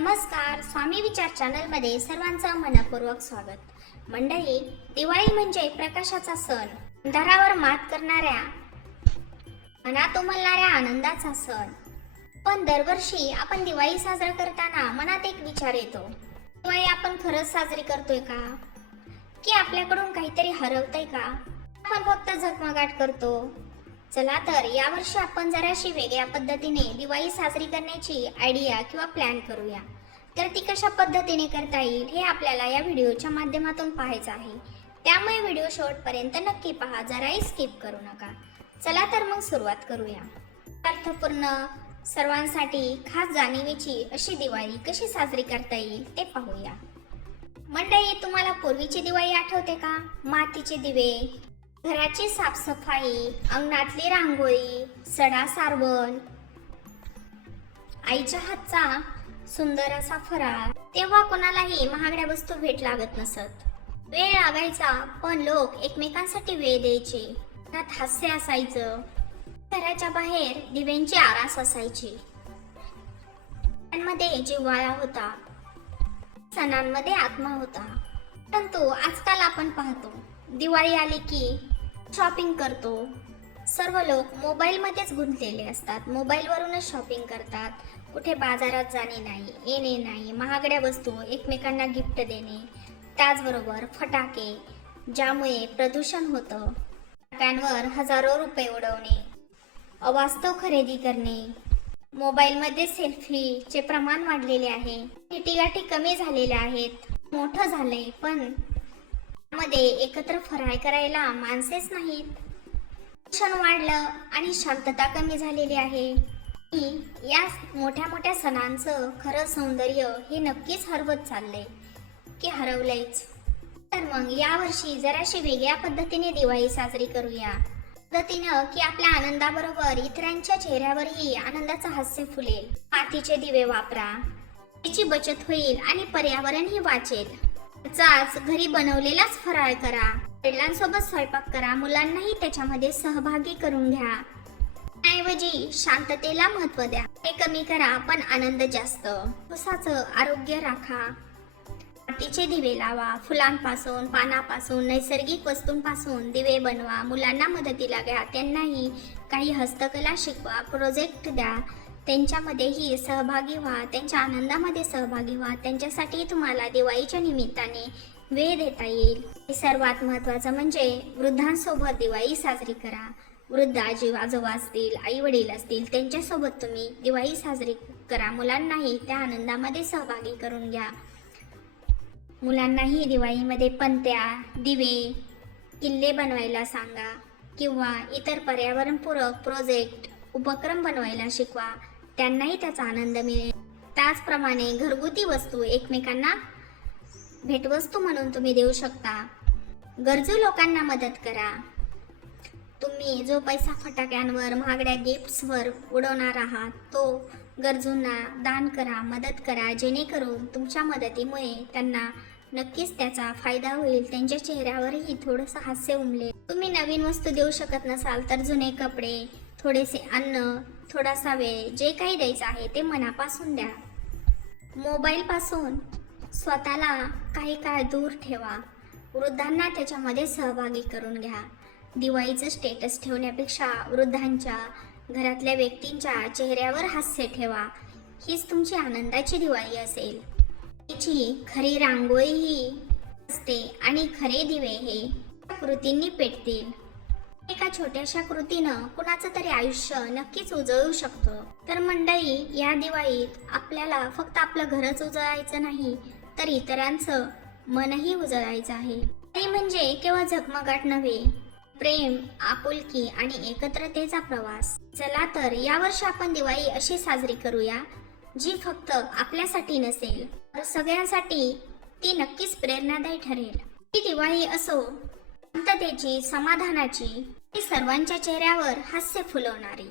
नमस्कार स्वामी विचार चॅनलमध्ये सर्वांचं मनपूर्वक स्वागत. मंडळी दिवाळी म्हणजे प्रकाशाचा सण. अंधारावर मात करणाऱ्या मनात उमलणाऱ्या आनंदाचा सण. पण दरवर्षी आपण दिवाळी साजरा करताना मनात एक विचार येतो. दिवाळी आपण खरंच साजरी करतोय का? की आपल्याकडून काहीतरी हरवतंय का? आपण फक्त झगमगाट करतो. चला तर यावर्षी आपण जराशी वेगळ्या पद्धतीने दिवाळी साजरी करण्याची आयडिया किंवा प्लॅन करूया. तर ती कशा पद्धतीने करता येईल हे आपल्याला या व्हिडिओच्या माध्यमातून पाहायचं आहे. त्यामुळे व्हिडिओ शेवटपर्यंत नक्की पहा जराही स्किप करू नका. चला तर मग सुरुवात करूया. अर्थपूर्ण सर्वांसाठी खास जाणीवेची अशी दिवाळी कशी साजरी करता येईल ते पाहूया. मंडळी तुम्हाला पूर्वीची दिवाळी आठवते का? मातीचे दिवे घराची साफसफाई अंगणातली रांगोळी सडा सारवण. आईच्या हातचा सुंदर असा फराळ. तेव्हा कोणालाही महागड्या वस्तू भेट लागत नसत. वेळ लागायचा पण लोक एकमेकांसाठी वेळ द्यायचे. त्यात हास्य असायचं. घराच्या बाहेर दिव्यांची आरास असायची. मध्ये जिव्हाळा होता. सणांमध्ये आत्मा होता. परंतु आजकाल आपण पाहतो दिवाळी आली की शॉपिंग करतो. सर्व लोक मोबाईलमध्येच गुंतलेले असतात. मोबाईलवरूनच शॉपिंग करतात. कुठे बाजारात जाणे नाही येणे नाही महागड्या वस्तू एकमेकांना गिफ्ट देणे. त्याचबरोबर फटाके ज्यामुळे प्रदूषण होतं. फटाक्यांवर हजारो रुपये उडवणे. अवास्तव खरेदी करणे. मोबाईलमध्ये सेल्फीचे प्रमाण वाढलेले आहे. गाठी कमी झालेल्या आहेत. मोठं झालंय पण मध्ये एकत्र फराळ करायला माणसेच नाहीत. क्षण वाढलं आणि शांतता कमी झालेली आहे. या मोठ्या मोठ्या सणांचं खरं सौंदर्य हे नक्कीच हरवत चाललंय की हरवलंयच. तर मग यावर्षी जराशी वेगळ्या पद्धतीने दिवाळी साजरी करूया. पद्धतीनं की आपल्या आनंदाबरोबर इतरांच्या चेहऱ्यावरही आनंदाचं हास्य फुलेल. मातीचे दिवे वापरा. त्याची बचत होईल आणि पर्यावरणही वाचेल. त्याचाच घरी बनवलेलाच फराळ करा. वडिलांसोबत स्वयंपाक करा. मुलांनाही त्याच्यामध्ये सहभागी करून घ्या. ऐवजी शांततेला महत्त्व द्या. हे कमी करा पण आनंद जास्त. उसाचं आरोग्य राखा. मातीचे दिवे लावा. फुलांपासून पानापासून नैसर्गिक वस्तूंपासून दिवे बनवा. मुलांना मदतीला घ्या. त्यांनाही काही हस्तकला शिकवा. प्रोजेक्ट द्या. त्यांच्यामध्येही सहभागी व्हा त्यांच्या आनंदामध्ये सहभागी व्हा. त्यांच्यासाठी तुम्हाला दिवाळीच्या निमित्ताने वेळ देता येईल. हे सर्वात महत्त्वाचं म्हणजे वृद्धांसोबत दिवाळी साजरी करा. वृद्ध आजी आजोबा असतील आई वडील असतील त्यांच्यासोबत तुम्ही दिवाळी साजरी करा. मुलांनाही त्या आनंदामध्ये सहभागी करून घ्या. मुलांनाही दिवाळीमध्ये पंत्या दिवे किल्ले बनवायला सांगा किंवा इतर पर्यावरणपूरक प्रोजेक्ट उपक्रम बनवायला शिकवा. त्यांनाही त्याचा आनंद मिळेल. त्याचप्रमाणे घरगुती वस्तू एकमेकांना भेटवस्तू म्हणून तुम्ही देऊ शकता. गरजू लोकांना मदत करा. तुम्ही जो पैसा फटाक्यांवर महागड्या गिफ्ट्सवर उडवणार आहात तो गरजूंना दान करा मदत करा. जेणेकरून तुमच्या मदतीमुळे त्यांना नक्कीच त्याचा फायदा होईल. त्यांच्या चेहऱ्यावरही थोडंसं हास्य उमले तुम्ही नवीन वस्तू देऊ शकत नसाल तर जुने कपडे थोडेसे अन्न थोडासा वेळ जे काही द्यायचं आहे ते मनापासून द्या. मोबाईलपासून स्वतःला काही काळ दूर ठेवा. वृद्धांना त्याच्यामध्ये सहभागी करून घ्या. दिवाळीचं स्टेटस ठेवण्यापेक्षा वृद्धांच्या घरातल्या व्यक्तींच्या चेहऱ्यावर हास्य ठेवा. हीच तुमची आनंदाची दिवाळी असेल. तिची खरी रांगोळी ही असते आणि खरे दिवे हे कृतींनी पेटतील. एका छोट्याशा कृतीनं कुणाचं तरी आयुष्य नक्कीच उजळू शकतं. तर मंडळी या दिवाळीत आपल्याला फक्त आपलं घरच उजळायचं नाही तर इतरांचं मनही उजळायचं आहे. ते म्हणजे केवळ झगमगाट नव्हे प्रेम आपुलकी आणि एकत्रतेचा प्रवास. चला तर यावर्षी आपण दिवाळी अशी साजरी करूया जी फक्त आपल्यासाठी नसेल तर सगळ्यांसाठी ती नक्कीच प्रेरणादायी ठरेल. ती दिवाळी असो शांततेची समाधानाची सर्वांच्या चेहऱ्यावर हास्य फुलवणारी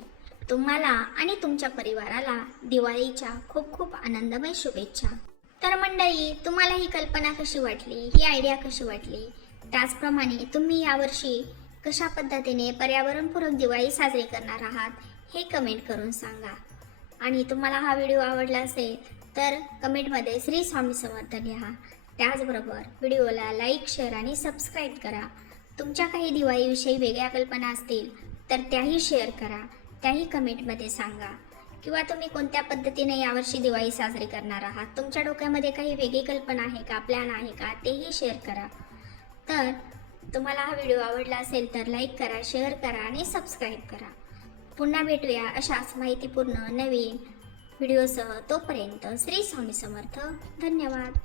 तुम्हाला आणि तुमच्या परिवाराला दिवाळीच्या खूप खूप आनंदमय शुभेच्छा. तर मंडळी तुम्हाला ही कल्पना कशी वाटली? ही आयडिया कशी वाटली? त्याचप्रमाणे तुम्ही यावर्षी कशा पद्धतीने पर्यावरणपूरक दिवाळी साजरी करणार आहात हे कमेंट करून सांगा. आणि तुम्हाला हा व्हिडिओ आवडला असेल तर कमेंटमध्ये श्री स्वामी समर्थ लिहा. त्याचबरोबर व्हिडिओला लाईक शेअर आणि सबस्क्राईब करा. तुमच्या काही दिवाळीविषयी वेगळ्या कल्पना असतील तर त्याही शेअर करा त्याही कमेंटमध्ये सांगा. किंवा तुम्ही कोणत्या पद्धतीने यावर्षी दिवाळी साजरी करणार आहात? तुमच्या डोक्यामध्ये काही वेगळी कल्पना आहे का? प्लॅन आहे का? तेही शेअर करा. तर तुम्हाला हा व्हिडिओ आवडला असेल तर लाईक करा शेअर करा आणि सबस्क्राईब करा. पुन्हा भेटूया अशाच माहितीपूर्ण नवीन व्हिडिओसह. तोपर्यंत श्री स्वामी समर्थ. धन्यवाद.